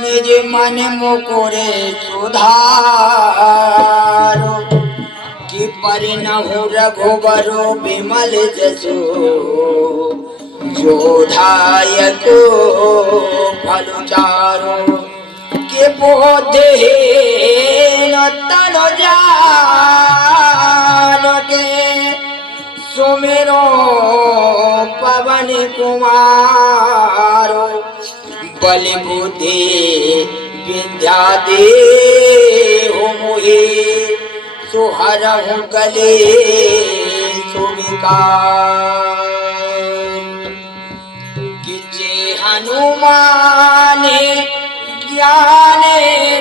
निज मन मुकोरे सुधारो कि परिणहु रघुबरो विमल जसो जोधायको फलचारो कि बोधे तनु जानो के सुमिरो पवन कुमारो बलि बुद्धि विद्या दे हो मोहे सुहरहु गले सुविकार किचे हनुमाने ज्ञाने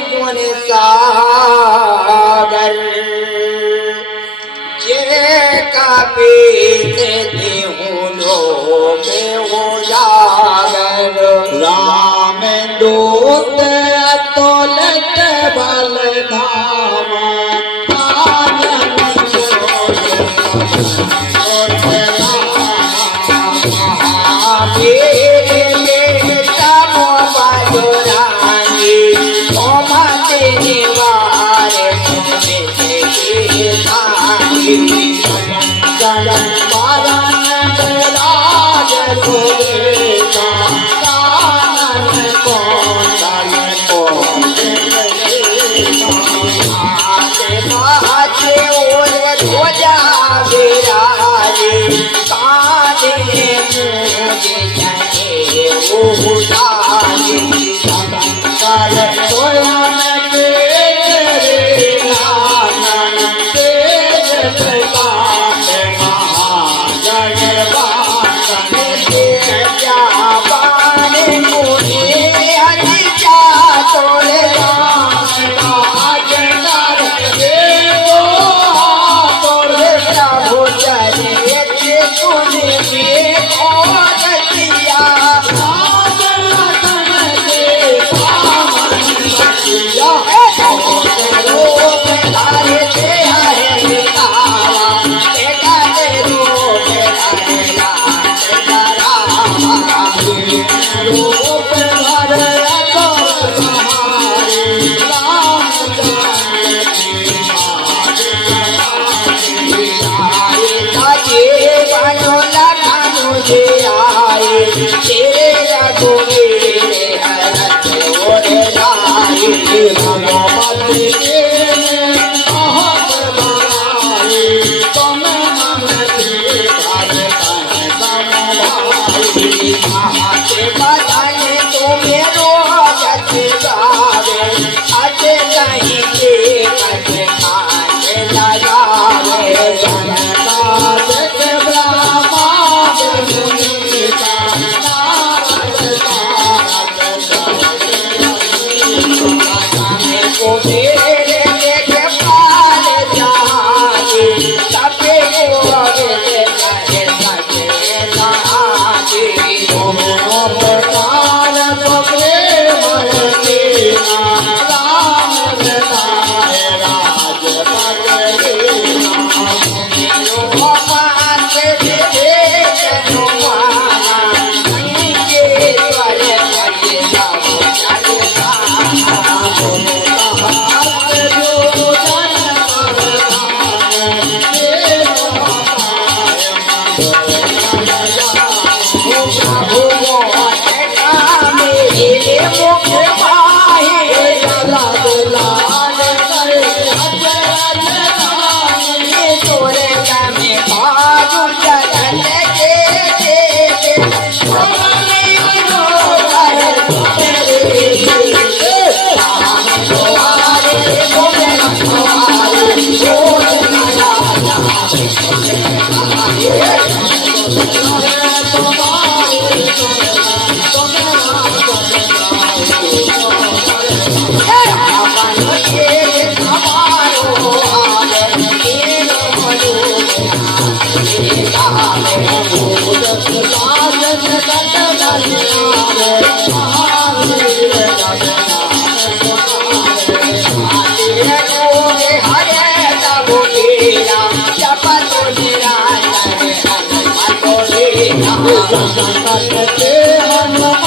गुण सागर जे कपीते देहु लोके उजागर राम दूत अतुलित बल धाम संकट के हनुमान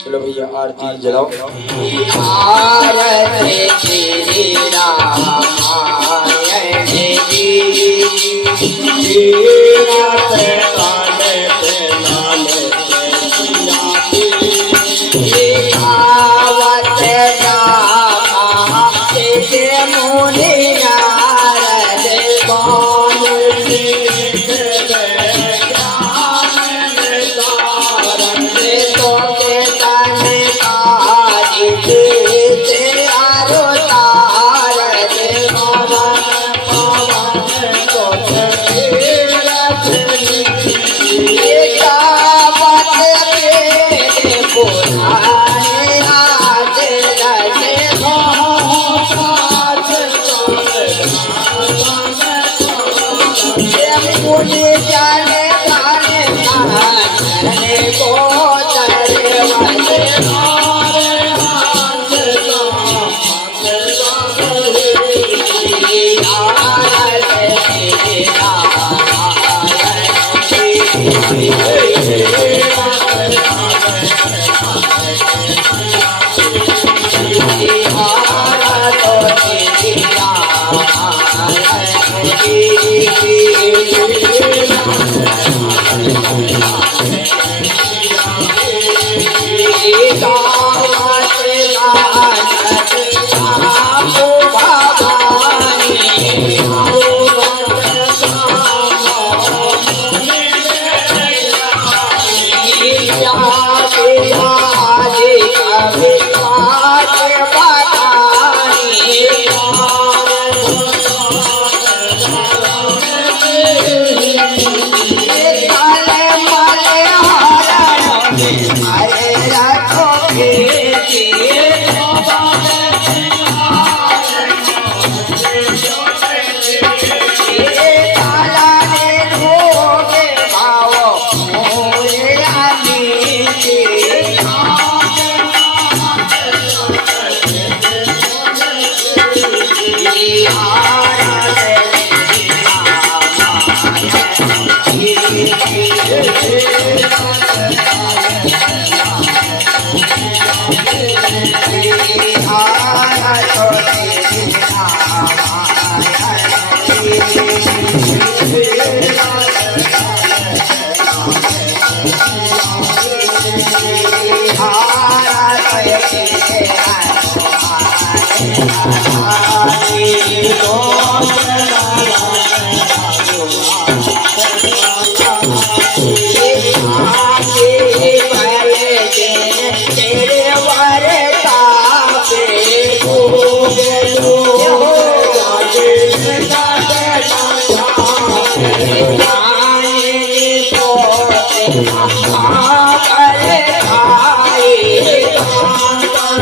चलो भैया आरती जलाओ। आरती श्री रामायण की आवत जामा ते मुनि नारद कौन तो के तन काजी ते आरो तारद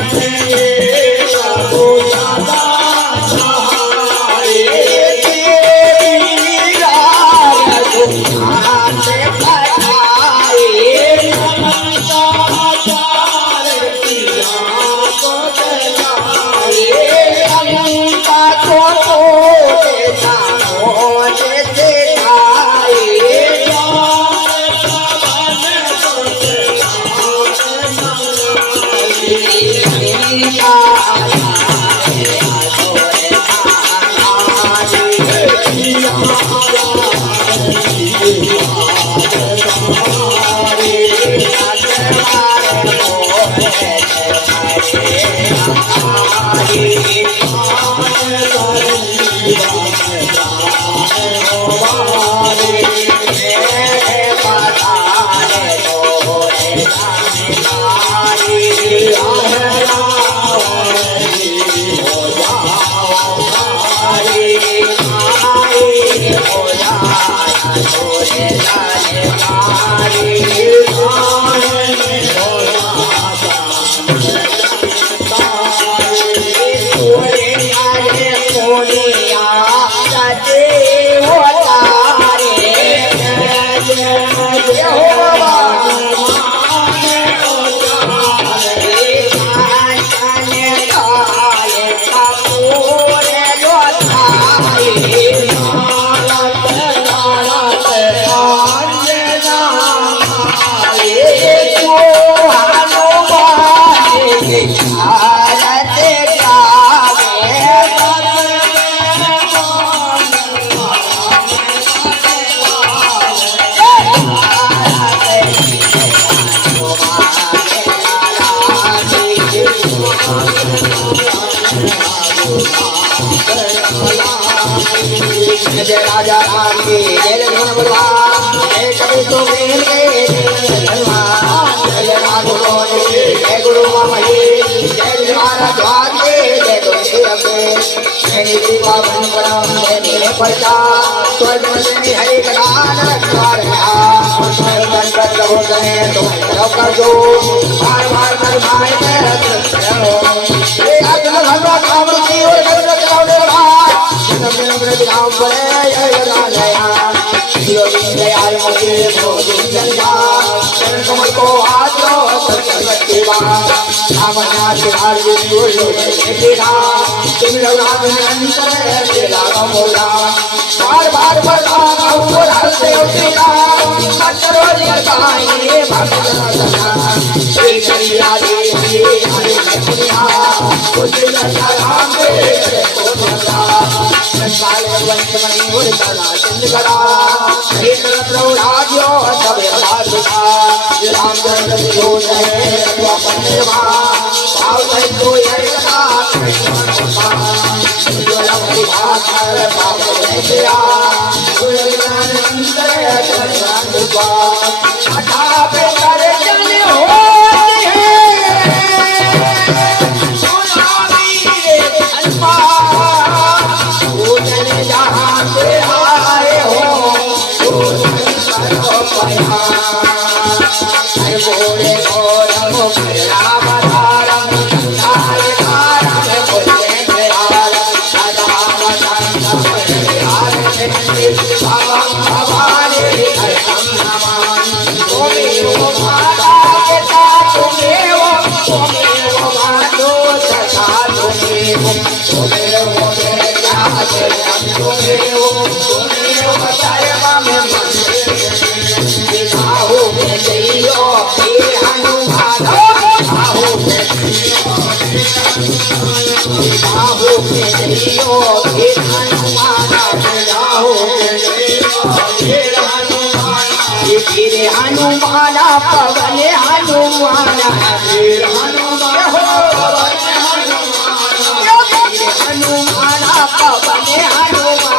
Thank you. जय राजा राम की जय धन बलवान जय कवि तो मेल के धनवान जय राघव जय गुरु मही जय महाराज वागे जय तुलसी अगे जय नीति पावन परम जय नीले पर्चा स्वर्ग में हरि कदान रखवार गणपत प्रभु गणे तुम कर दो बार बार कर भाई ये अग्न भगवा कामृति और गणपत लाउडे भाई नमन प्रभु बोले जय राजया योगी दयाल मुझे भोजन जलवा चरण कमल को हाथ लो सरस्वती मां सामना सिधार गुरु देखा तुम रघुनाथ निरंतर तेरा मोला बार बार बरसाना ऊपर हंसते उठेगा करो निरताई भक्त श्री करिया देवी हरे कन्या कुछ लगा राम दे काले वंश मणि उड़ता चंद्रकला हे प्रभु राज्यो सब राजता रामचंद्र जो है अपनेवा भाव से तो एकता जो लवरी भाकर भाव देया गुणगान अंतर चंद्रवा अठा पे करे जन होते हैं सोनावी अल्पा जहाँ से आए हो बोले राम धारम हनुमाना पवन हनुमाना हनुमाना पवन हनुमान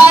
આ